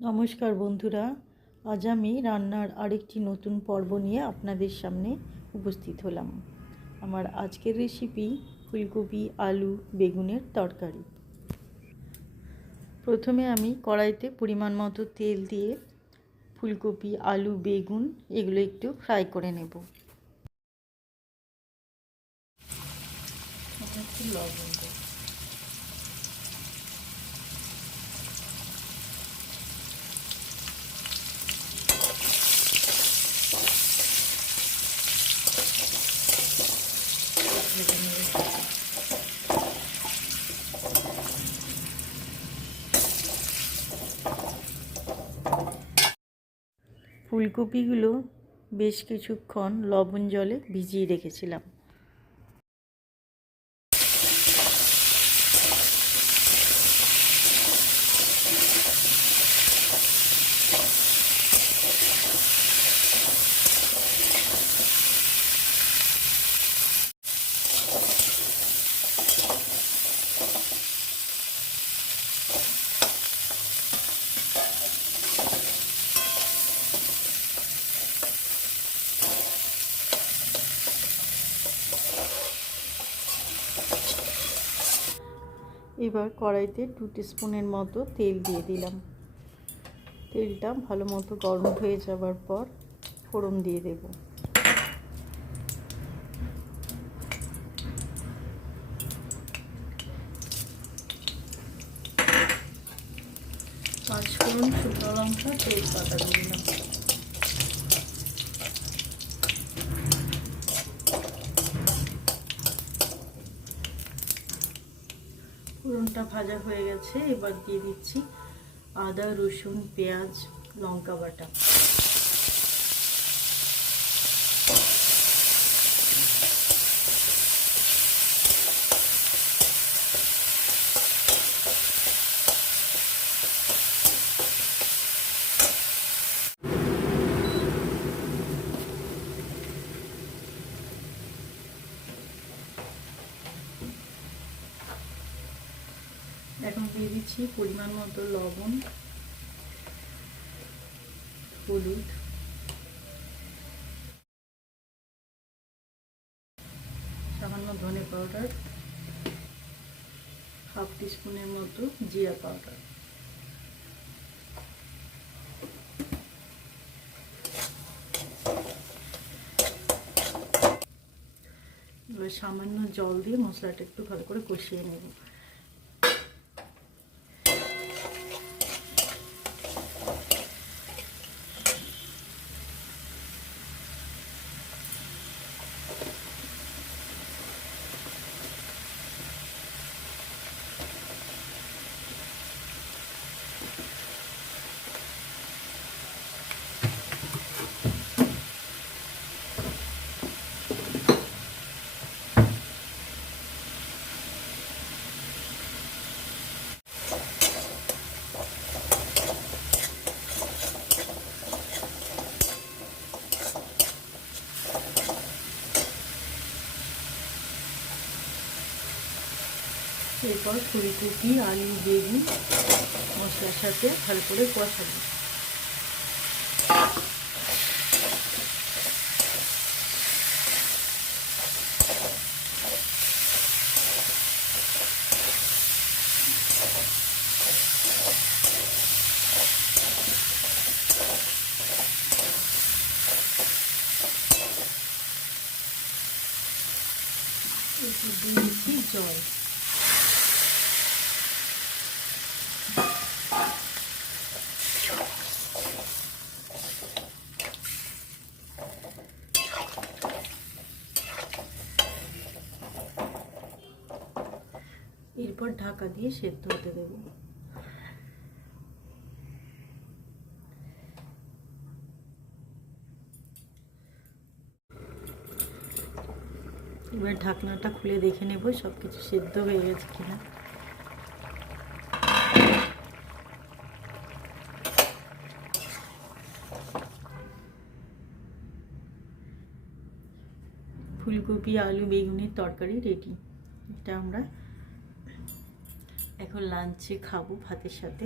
নমস্কার বন্ধুরা, আজ আমি রান্নার আরেকটি নতুন পর্ব নিয়ে আপনাদের সামনে উপস্থিত হলাম। আমার আজকের রেসিপি ফুলকপি, আলু, বেগুনের তরকারি। প্রথমে আমি কড়াইতে পরিমাণ মতো তেল দিয়ে ফুলকপি, আলু, বেগুন এগুলো একটু ফ্রাই করে নেব। লবণ দেব ফুলকপিগুলো বেশ কিছুক্ষণ লবণ জলে ভিজিয়ে রেখেছিলাম। এবার কড়াইতে টু স্পুনের মতো তেল দিয়ে দিলাম। তেলটা ভালো মতো গরম হয়ে যাবার পর ফোড়ন দিয়ে দেব। পাঁচ ফোড়ন শুকনো লঙ্কা, তেজপাতা দিলাম। ফোড়নটা ভাজা হয়ে গেছে এবার দিয়ে দিচ্ছি আদা রসুন পেঁয়াজ লঙ্কা বাটা। এখন দিয়ে দিচ্ছি পরিমাণ মতো লবণ, হলুদ। সামান্য ধনে পাউডার, হাফ টিস্পুনের মতো জিরা পাউডার। এবার সামান্য জল দিয়ে মশলাটা একটু ভালো করে কষিয়ে নেব। এরপর ফুলকপি আলু বেগুন মশলার সাথে ভালো করে কষাবো। দিচ্ছি জল। এরপর ঢাকা দিয়ে সেদ্ধ হতে দেব। এবার ঢাকনাটা খুলে দেখে নেব সব কিছু সেদ্ধ হয়ে গেছে কিনা। ফুলকপি, আলু, বেগুনের তরকারি রেডি এটা আমরা এখন লাঞ্চে খাব ভাতের সাথে।